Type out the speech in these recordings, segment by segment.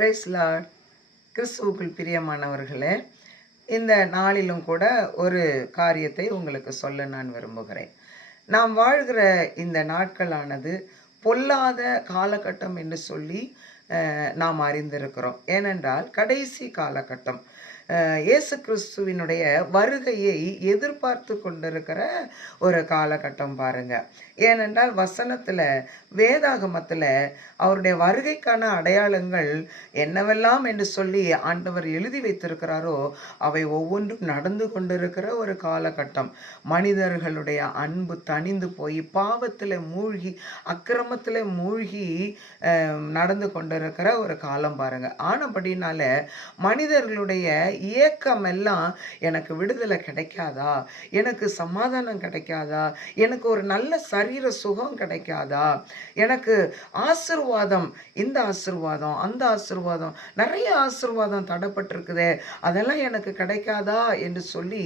Price Lord. கிறிஸ்துவுக்குள் பிரியமானவர்களே, இந்த நாளிலும் கூட ஒரு காரியத்தை உங்களுக்கு சொல்ல நான் விரும்புகிறேன். நாம் வாழ்கிற இந்த நாட்களானது பொல்லாத காலகட்டம் என்று சொல்லி நாம் அறிந்திருக்கிறோம். ஏனென்றால் கடைசி காலகட்டம். இயேசு கிறிஸ்துவினுடைய வருகையை எதிர்பார்த்து கொண்டிருக்கிற ஒரு காலகட்டம் பாருங்க. ஏனென்றால் வசனத்தில், வேதாகமத்தில் அவருடைய வருகைக்கான அடையாளங்கள் என்னவெல்லாம் என்று சொல்லி ஆண்டவர் எழுதி வைத்திருக்கிறாரோ அவை ஒவ்வொன்றும் நடந்து கொண்டிருக்கிற ஒரு காலகட்டம். மனிதர்களுடைய அன்பு தணிந்து போய் பாவத்தில் மூழ்கி, அக்கிரமத்தில் மூழ்கி நடந்து கொண்டிருக்கிற ஒரு காலம் பாருங்க. ஆனபடினால மனிதர்களுடைய ஏக்கம் எல்லாம், எனக்கு விடுதலை கிடைக்காதா, எனக்கு சமாதானம் கிடைக்காதா, எனக்கு ஒரு நல்ல சரீர சுகம் கிடைக்காதா, எனக்கு ஆசீர்வாதம், இந்த ஆசீர்வாதம் அந்த ஆசீர்வாதம், நிறைய ஆசீர்வாதம் தடைப்பட்டிருக்குதே, அதெல்லாம் எனக்கு கிடைக்காதா என்று சொல்லி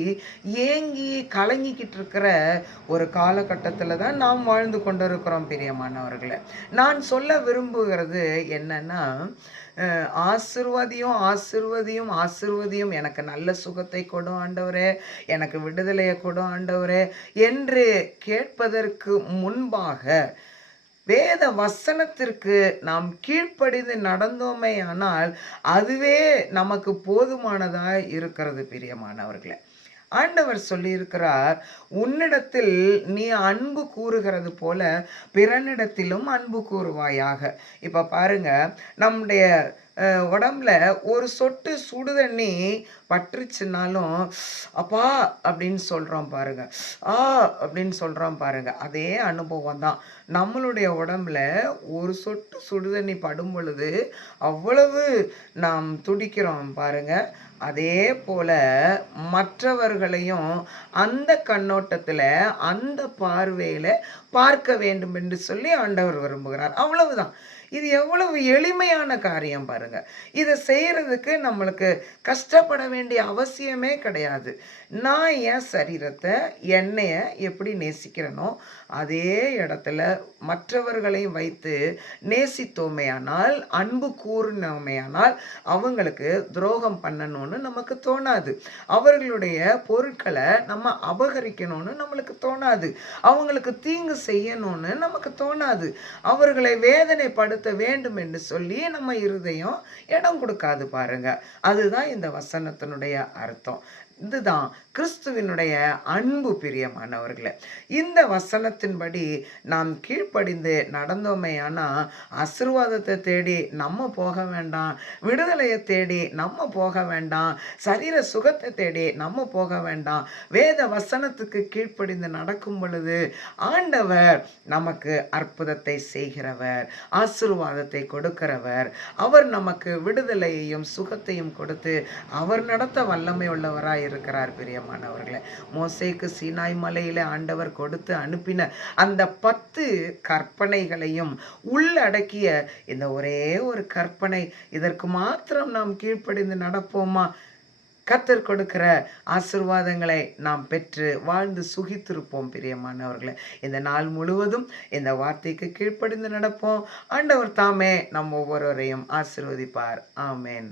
ஏங்கி கலங்கிக்கிட்டு இருக்கிற ஒரு காலகட்டத்தில் தான் நாம் வாழ்ந்து கொண்டிருக்கிறோம் பிரியமானவர்களே. நான் சொல்ல விரும்புகிறது என்னன்னா, ஆசீர்வதியும் ஆசீர்வதியும் ஆசீர்வதியும், எனக்கு நல்ல சுகத்தை கொடும் ஆண்டவரே, எனக்கு விடுதலையை கொடும் ஆண்டவரே என்று கேட்பதற்கு முன்பாக வேத வசனத்திற்கு நாம் கீழ்ப்படிந்து நடந்தோமே ஆனால் அதுவே நமக்கு போதுமானதாய் இருக்கிறது பிரியமானவர்களே. ஆண்டவர் சொல்லியிருக்கிறார், உன்னிடத்தில் நீ அன்பு கூறுகிறது போல பிறனிடத்திலும் அன்பு கூறுவாயாக. இப்ப பாருங்க, நம்முடைய உடம்புல ஒரு சொட்டு சுடுதண்ணி பற்றுச்சுன்னாலும் அப்பா அப்படின்னு சொல்கிறோம் பாருங்க, ஆ அப்படின்னு சொல்கிறோம் பாருங்க. அதே அனுபவம் தான் நம்மளுடைய உடம்புல ஒரு சொட்டு சுடுதண்ணி படும் பொழுது அவ்வளவு நாம் துடிக்கிறோம் பாருங்க. அதே போல மற்றவர்களையும் அந்த கண்ணோட்டத்தில், அந்த பார்வையில் பார்க்க வேண்டும் என்று சொல்லி ஆண்டவர் விரும்புகிறார். அவ்வளவுதான். இது எவ்வளவு எளிமையான காரியம் பாருங்க. இதை செய்யறதுக்கு நம்மளுக்கு கஷ்டப்பட வேண்டிய அவசியமே கிடையாது. நான் என் சரீரத்தை, என்னைய எப்படி நேசிக்கிறேனோ அதே இடத்துல மற்றவர்களையும் வைத்து நேசித்தோமையானால், அன்பு கூறினோமையானால் அவங்களுக்கு துரோகம் பண்ணணும்னு நமக்கு தோணாது. அவர்களுடைய பொருட்களை நம்ம அபகரிக்கணும்னு நம்மளுக்கு தோணாது. அவங்களுக்கு தீங்கு செய்யணும்னு நமக்கு தோணாது. அவர்களை வேதனைப்படுத்த வேண்டும் என்று சொல்லி நம்ம இருதயம் இடம் கொடுக்காது பாருங்க. அதுதான் இந்த வசனத்தினுடைய அர்த்தம். இதுதான் கிறிஸ்துவினுடைய அன்பு பிரியமானவர்களே. இந்த வசனத்தின்படி நாம் கீழ்ப்படிந்து நடந்தோமேயானா ஆசீர்வாதத்தை தேடி நம்ம போக வேண்டாம், விடுதலையை தேடி நம்ம போக வேண்டாம், சரீர சுகத்தை தேடி நம்ம போக வேண்டாம். வேத வசனத்துக்கு கீழ்ப்படிந்து நடக்கும் பொழுது ஆண்டவர் நமக்கு அற்புதத்தை செய்கிறவர், ஆசீர்வாதத்தை கொடுக்கிறவர். அவர் நமக்கு விடுதலையையும் சுகத்தையும் கொடுத்து அவர் நடத்த வல்லமை உள்ளவராய் இருக்கிறார் பிரியமானவர்களே. மோசேக்கு சீனாய் மலையில ஆண்டவர் கொடுத்து அனுப்பின அந்த 10 கற்பனைகளையும் உள்ளடக்கிய இந்த ஒரே ஒரு கற்பனை, இதற்கு மாத்திரம் நாம் கீழ்ப்படிந்து நடப்போமா? கர்த்தர் கொடுக்கிற ஆசீர்வாதங்களை நாம் பெற்று வாழ்ந்து சுகித்திருப்போம் பிரியமானவர்களே. இந்த நாள் முழுவதும் இந்த வார்த்தைக்கு கீழ்ப்படிந்து நடப்போம். ஆண்டவர் தாமே நம் ஒவ்வொருவரையும் ஆசீர்வதிப்பார். ஆமேன்.